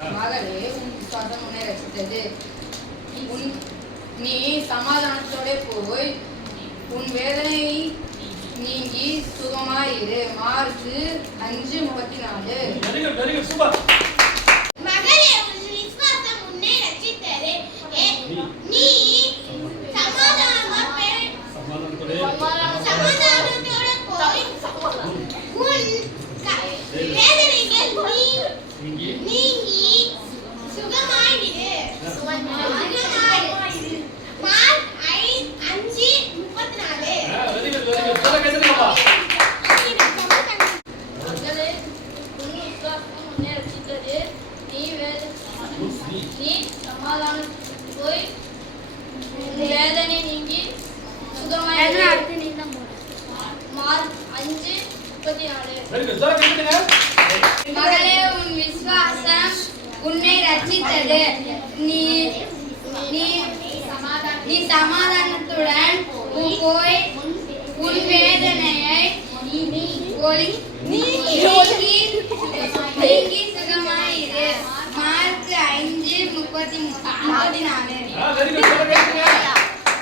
மகளே, உன் விசுவாசம் உன்னை ரட்சித்தது. நீ சமாதானத்தோட போய் உன் வேதனை நீங்கி சுகமாயிரு. மார்க் 5:34. மகளே, உன் விசுவாசம் உன்னை ரட்சித்தது. நீ சமாதானத்தோட போய் உன் வேதனைகள் நீங்கி சுகமாயிரு. மார்க் 5:34. மகளே, உன் விசுவாசம் உன்னை ரட்சித்தது. நீ சமாதானம் போய் உன் வேதனை நீங்கி சுகமாயிரு. மார்க் 5:34. மகளே, உன் விசுவாசம் உன்னை ரட்சித்தது. நீ சமாதானத்துடன் போய் உன் வேதனையை நீங்கி சுகமாயிரு. மார்க் 5:34.